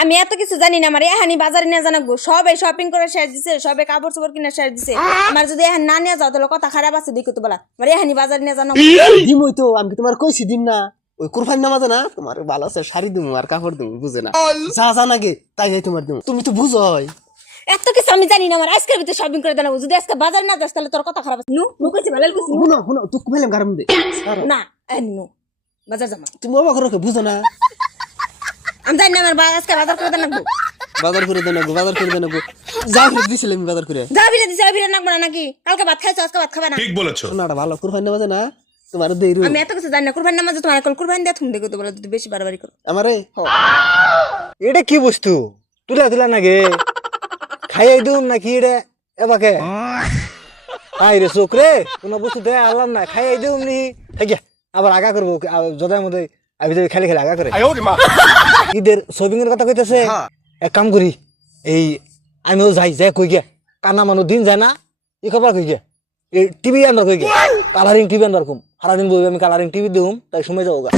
আমি এত কিছু জানি না, আমার এহানি বাজারে নিয়ে জানাবো, সবে শপিং করে শেষ দিছে, সবে কাপড় চোপড় কিনে শেষ দিছে। আমার যদি এখন না নিয়ে যাও তাহলে কথা খারাপ আছে, দেখো তো বলা আমার এহানি বাজারে নিয়ে জানাবো। দিমই তো, আমি কি তোমার কইছি দিম না? ওই কুরবানি নামাজে না তোমার ভালো আছে শাড়ি দিমু আর কাপড় দিমু, বুঝে না যা যা নাগে তাই যাই তোমার দিমু, তুমি তো বুঝোই। এত কিছু আমি জানি না, আমার আজকের ভিতরে শপিং করে জানাবো। যদি আজকে বাজারে না যাস তাহলে তোর কথা খারাপ আছে। নু কইছি ভালো কইছি শুনো শুনো তুই কইলাম গারম দে না, নু বাজার যাবা তুমি অবাক করে বুঝো না। আমি জানি না, আমার আজকে বাজার করে জানাবো। বাজার করে দেন বাজার করে দেন যা ফিরে দিছিলাম আমি বাজার করে যা বিরে দিছে বিরে নাকবো না নাকি? কালকে ভাত খাইছো, আজকে ভাত খাবে না? ঠিক বলেছো। শোনাটা ভালো কুরবানি নামাজে না তোমার দেইরু আমি এত কিছু জানি না। কুরবানি নামাজে তোমার কল কুরবানি দেয়া তুমি দেখো তো বলে যদি বেশি বাড়াবাড়ি করো। আমারে এটা কি বস্তু তুলা তুলা নাকি খাইয়াই দিম নাকি এটা এবাকে আই রে চোখরে কোনো বস্তু দেয় আল্লাহ না খাইয়াই দিম নি ঠিক আবার আগা করবো যদার মধ্যে আমি যদি খালি খালি আগা করে ঈদের শপিং এর কথা কইতেছে এক কাম করি এই আমিও যাই যাই কই গে কানা মানুষ দিন যায় না ই খবর কই গে এই টিভি আনবার কই গে কালারিং টিভি আনবার কম সারাদিন বলবি আমি কালারিং টিভি দিম তাই সময় যাবো গা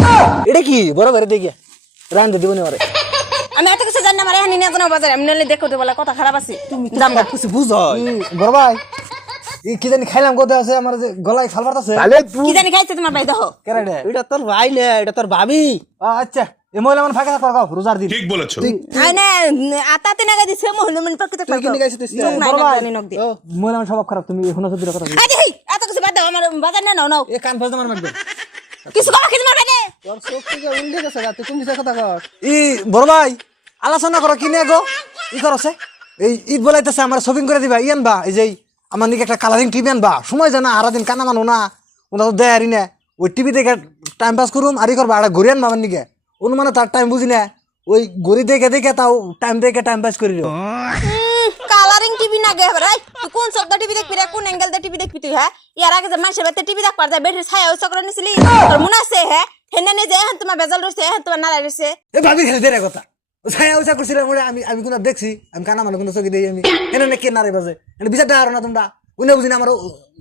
এটা কি বড় ঘরে দেখি রান্ধে দিব নি ওরে আমি এত কিছু জানি না, আমার এখানে নিয়ে জানাবো বাজারে। আমি নইলে দেখো তো বলে কথা খারাপ আছে। তুমি তো কিছু বুঝোই। বড় ভাই ই কি জানি খাইলাম কোথায় আছে আমার যে গলায় ফালবার আছে কি জানি খাইছে তোমার ভাই দেখো। কেরাডে এটা তোর ভাই না, এটা তোর ভাবি। আচ্ছা এই মহিলা মানে ফাঁকা থাকবার রোজার দিন ঠিক বলেছো। আই না আতাতে নাগা দিছে মহল মানে প্রকৃত তুই কিনে গাইছিস তুই? বড় ভাই নক দি। মহিলা মানে স্বভাব খারাপ তুমি এখন সত্যি কথা আই দেই এত কিছু বাদ দাও, আমার বাজার না নাও নাও। এ কান ফাজ আমার মারবে কিছু কথা কি তোমার ভাই নে? তোর চোখ থেকে উল্টে গেছে গা, তুই কোন কথা কর? ই বড় ভাই আলোচনা করো কি নে গো ই করছে এই ঈদ বলাইতেছে আমার শপিং করে দিবা ই আনবা এই যে আমার নিকে একটা কালারিং টিভি আনবা সময় জানা সারা দিন কানা মানো না ওনা তো দেয় আরি না ওই টিভি দেখে টাইম পাস করুম আর ই করবা আর ঘুরে আনবা আমার নিকে অনুমানে তার টাইম বুঝি না ওই ঘড়ি দেখে দেখে তাও টাইম দেখে টাইম পাস করি কালারিং টিভি না গে ভাই, তুই কোন শব্দ টিভি দেখবি রে, কোন অ্যাঙ্গেল দে টিভি দেখবি তুই? হ্যাঁ ইয়ার আগে যে মাসে বেতে টিভি দেখ পার যায় বেটির ছায়া ওই চক্র নিছিলি তোর মনে আছে? হ্যাঁ হেনে নে যে এখন তোমার বেজাল রইছে, এখন তোমার নালাই রইছে। এ ভাবি খেলে দেয় কথা ছায়া উচা করছিলাম আমি আমি কোনো দেখছি আমি কানা মানে কোনো চোখে দিই আমি এনে কে নারে বাজে এনে বিচারটা হারো না তোমরা উনি বুঝি না আমার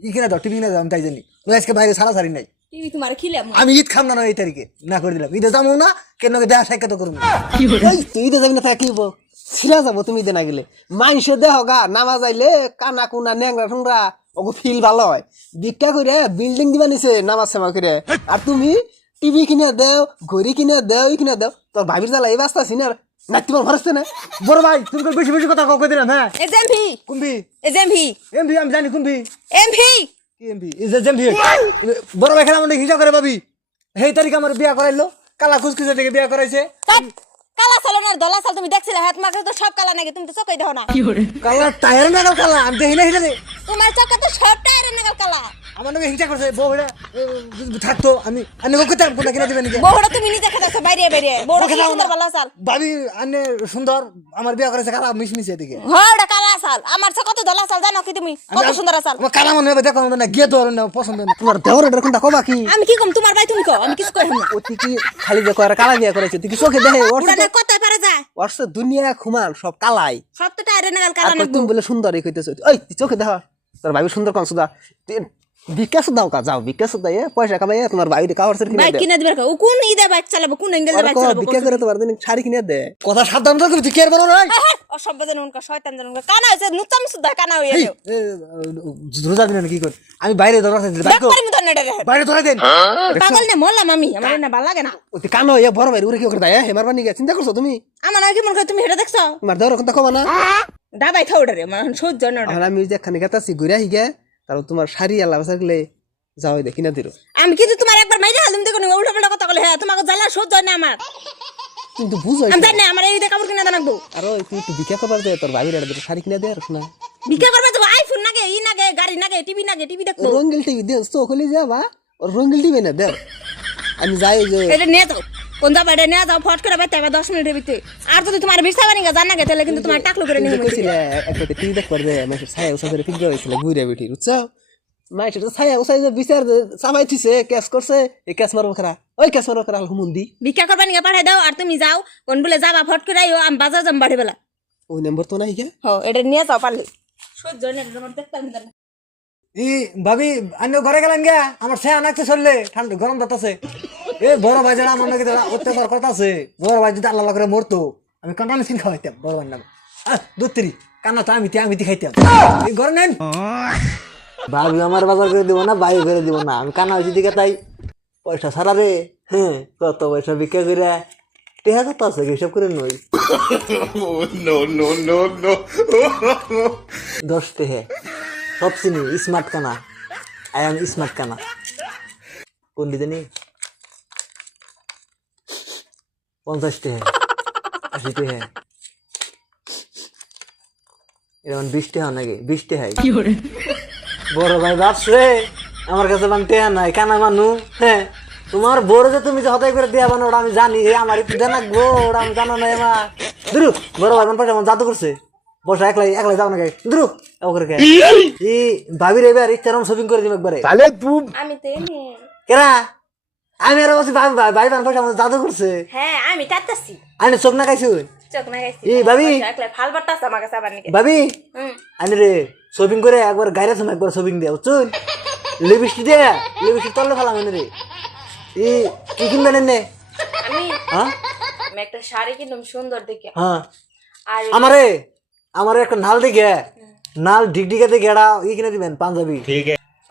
ই কিনা দাও টিভি কিনা দাও আমি তাই জানি ওই আজকে বাইরে সারা সারি নাই টিভি তোমার খিলাম আমি ঈদ খাম না এই তারিখে না করে দিলাম ঈদে যাবো না কেন দেয়া সাক্ষাৎ করবো ওই তুই ঈদে যাবি না তা কি হবো? ছিলা যাবো তুমি ঈদে না গেলে। মানুষের দেহ গা নামাজ আইলে কানা কুনা ন্যাংরা ঠুংরা ওগো ফিল ভালো হয়। ভিক্ষা করে বিল্ডিং দিবা নিছে নামাজ সেবা করে, আর তুমি টিভি কিনে দেও, ঘড়ি কিনে দেও, ই কিনে দেও। তোর ভাবির জ্বালা এই বাস্তা আছি না না, তোমার ভরসতে না। বড় ভাই তুমি বেশি বেশি কথা কই দিলাম হ্যাঁ এজেমভি কুম্ভি এজেমভি এমভি আমি জানি কুম্ভি এমভি কি এমভি ইজ এমভি বড় ভাই খেলা মানে হিসাব করে ভাবি এই তারিখ আমার বিয়া করাইলো কালা খুশখুশে থেকে বিয়া করাইছে কালা সালনার দলা সাল তুমি দেখছিলে? হাত মাকে তো সব কালা নাকি? তুমি তো চোখই দেখো না। কালা টায়ার নাগাল কালা আমি দেখি না হিসাবে তোমার চোখে তো সব টায়ারের নাগাল কালা। আমার নাকি হিংসা করছে বউ এটা থাকতো আমি আমি কইতাম কোনটা কিনা দিবেন বড়টা তুমি নিজে খেতেছো বাইরে বাইরে, বড় কি সুন্দর ভালো সাল। ভাবি আনে সুন্দর আমার বিয়া করেছে কালা মিশমিশে এদিকে হড়া কালা সাল, আমার চোখে তো দলা সাল জানো কি তুমি? কত সুন্দর সাল। আমার কালা মনে হবে দেখো না গিয়ে তো না পছন্দ না তোমার দেওয়ার এটা কোনটা কবা কি আমি কি কম তোমার ভাই? তুমি কও, আমি কিছু কইম না। ও তুই কি খালি যে কয় কালা বিয়া করেছে, তুই কি চোখে দেখে? উড়ানে কত পারে যায়, ওর দুনিয়া খুমান সব কালাই। সব তো টায়ারের নাগাল আর কালা কই নাকি? তুমি বলে সুন্দরই কইতেছো, ওই তুই চোখে দেখো তোর ভাবি সুন্দর কোন সুদা বিকাশ দাও কা যাও বিকাশ দাও পয়সা কামাই তোমার ভাবি কাপড় কিনে বাইক দে, কিনে দিবার ও কোন ইদা বাইক চালাবো, কোন অ্যাঙ্গেল বাইক চালাবো? বিক্রি করে তোমার দিন শাড়ি কিনে দে। কথা সাবধান থাকো তুই কেয়ার বানো নাই ও সব জানেন উনকা শয়তান জানেন উনকা কানা হইছে নুচাম সুদা কানা হইয়া দেও। রোজা দিন কি কর আমি বাইরে ধরা থাকি দেখ পারি মু ধরে রে বাইরে ধরা দেন পাগল নে মরলাম আমি, আমার না ভালো লাগে না। ওই তুই কানো এ বড় ভাই উরে কি করে দেয় হেমার বানি গে চিন্তা করছো তুমি? আমার নাকি মন করে তুমি হেটা দেখছো? তোমার দেওয়ার কথা কবা না। দাবাই খাও রে মানে সহ্য না। আর আমি যে খানি গাতাছি ঘুরে হিগে তারপর তোমার শাড়ি আল্লাহ বাসাগলে যাও দেখি না দিরো। আমি কিন্তু তোমার একবার মাইরা হালুম দেখো উল্টা পাল্টা কথা কলে। হ্যাঁ তোমাকে জ্বালা সহ্য হয় না আমার। কিন্তু বুঝাই আমি জানি না আমার এই কাপড় কিনা জানাবো। আর ওই তুই একটু বিক্রি করবার দে তোর ভাবির একটা শাড়ি কিনে দে আর শোনা বিক্রি করবে তো আইফোন নাগে ই নাগে গাড়ি নাগে টিভি দেখবো। রঙ্গিল টিভি দে তো খুলে যাবা ওর রঙ্গিল টিভি না দে। আমি যাই যে এটা নিয়ে যাও, কোন যাবো এটা নিয়ে যাও, ফট করে বাইতে 10 মিনিটের ভিতরে। আর যদি তোমার বিরসা বানি গা জানা গে তাহলে কিন্তু তোমার টাকলো করে নিয়ে কইছিলে একটা টিভি দেখবার দে মানে ছায়া উসা করে ফিক হইছিল ঘুরে বেটি বুঝছো মাই সেটা ছায়া উসা যে বিচার সামাই থিছে কেস করছে এই কেস মারব করা ওই কেস মারব করা হুমুন্দি ভিক্ষা করবা নিয়ে পাঠাই দাও। আর তুমি যাও কোন বলে যাবা ফট করে আইও, আমি বাজার যাম বাড়ি বেলা। ওই নাম্বার তো নাই গে। হ এটা নিয়ে যাও পারলে সহ্য হয় না, তোমার দেখতাম না। ই ভাবি আন্য ঘরে গেলেন গা আমার ছায়া নাকতে চললে ঠান্ডা গরম বাতাসে এ বড় ভাই যারা আমার নাকি অত্যাচার করতেছে বড় ভাই যদি আল্লাহ করে মরতো আমি কানা মেশিন খাওয়াইতাম বড় নাম দত্তরি কানা তো আমি খাইতাম এই ঘরে নেন ভাবি আমার বাজার করে দিব না ভাই করে দিব না আমি কানা হয়েছি দিকে তাই পয়সা ছাড়া রে হ্যাঁ কত পয়সা বিক্রি করে টেহা কত আছে হিসাব করে নই দশ টেহে সব চিনি স্মার্ট কানা আই এম স্মার্ট কানা কোন দিতে নি 50 টেহে 80 টেহে এরকম 20 টেহা নাকি 20 টেহাই বড় ভাই বাপস রে আমার কাছে বান টেহা নাই কানা মানু হ্যাঁ তোমার বড় যে তুমি যে হতাই করে দেয়া বানো ওটা আমি জানি আমার একটু দেনা গো ওটা আমি জানো না মা দুরু বড় ভাই পয়সা আমার জাদু করছে বসা একলাই যাও না গে দুরু ওকে কে এই ভাবি রে এবার ইচ্ছারম শপিং করে দিম একবারে তাহলে তুই আমি তো এনে কেরা আমি আর বসে ভাই ভাই পয়সা আমার জাদু করছে হ্যাঁ আমি টাটতাছি আনি চোখ না খাইছু চোখ না গাইছি এই ভাবি একলা ফাল বাটতাছ আমার কাছে আবার নাকি ভাবি হুম আনি রে শপিং করে একবার গাইরা সময় একবার শপিং দেও চল লিপস্টিক দে লিপস্টিক তলে ফেলাম এনে রে এই কি কিনবেন এনে আমি হ্যাঁ আমি একটা শাড়ি কিনলাম সুন্দর দেখে হ্যাঁ আর আমারে একটা নাল দেখে নাল ডিগডিগা দেখে এটা ই কিনে দিবেন পাঞ্জাবি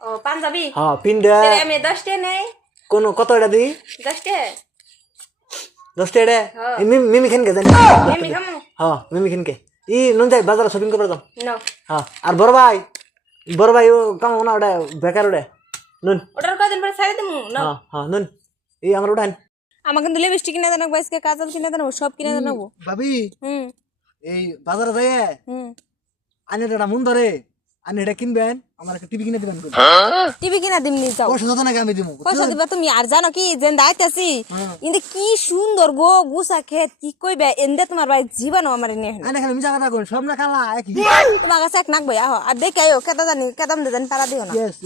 ও পাঞ্জাবি হ্যাঁ পিন্ডা তাহলে আমি 10 টা নেই কোন কত এটা দি 10 টা 10 টা এটা মিমি খান কে জানি আমি খামু হ্যাঁ মিমি খান কে ই নুন যাই বাজার শপিং করে দাও নো হ্যাঁ আর বড় ভাই ও কাম না ওটা বেকার ওটা নুন ওটার কদিন পরে ছাড়ি দিমু নো হ্যাঁ হ্যাঁ নুন এই আমার ওটা আমাকে কিন্তু লিপস্টিক কিনে দেন বাইসকে কাজল কিনে দেন সব কিনে দেন ভাবি হুম এই বাজারে যাই হুম আনি এটা মন ধরে আনি এটা কিনবেন আমার একটা টিভি কিনে দিবেন টিভি কিনা দিমনি যাও পয়সা যত নাকি আমি দিব পয়সা দিবা তুমি আর জানো কি যেন দাইতাছি ইন্দে কি সুন্দর গো গুসা খেত কি কইবে এন্দে তোমার ভাই জীবনও আমার নিয়ে আনি খালি মিছা কথা কোন সব না খালা একই তোমার কাছে এক নাক বই আহ আর দেখে আইও কেতা জানি কেতাম দে জানি পারা দিও না ইয়েস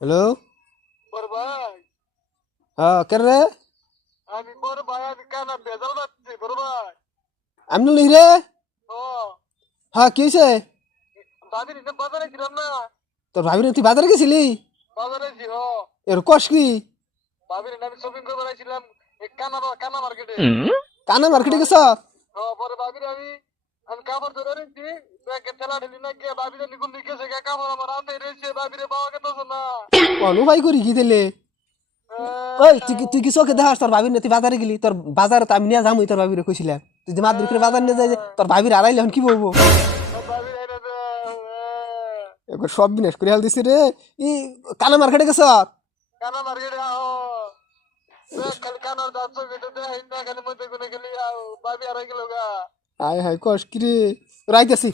হ্যালো বড় ভাই হ্যাঁ কে রে আমি বড় ভাই আমি কানা বেজাল বাচ্চি বড় ভাই আমি নলি রে ও হ্যাঁ কি হয়েছে ভাবির না বাজারে ছিলাম না তোর ভাবির তুই বাজারে গেছিলি বাজারে ছি ও এর কষ কি ভাবির আমি শপিং করতে যাইছিলাম এই কানা মার্কেটে কানা মার্কেটে গেছ ও পরে ভাবির আমি কাপড় ধরে রেখেছি ব্যাগে ঠেলা ঠেলি না গিয়ে ভাবিরে নিকুন লিখেছে কাপড় আমার হাতে রয়েছে ভাবিরে পাওয়া গেছে না অনুভাই করি কি দিলে ওই তুই কি চোখে দেখাস তোর ভাবির তুই বাজারে গেলি তোর বাজারে তো আমি নিয়ে যাবো তোর ভাবিরে কইছিলাম তুই যে মাদুর করে বাজার নিয়ে যাই তোর ভাবির আড়াইলে এখন কি বলবো ভাবির আইনা দে এবার সব বিনাশ করে হাল দিছি রে ই কানা মার্কেটে গেছ কানা মার্কেটে ও খালি কানার দাঁত চোখে দে হিন্দা খালি মধ্যে কোনে খালি ভাবি হারাই গেল গা আয় হায় কষ কি রে রাইতেছি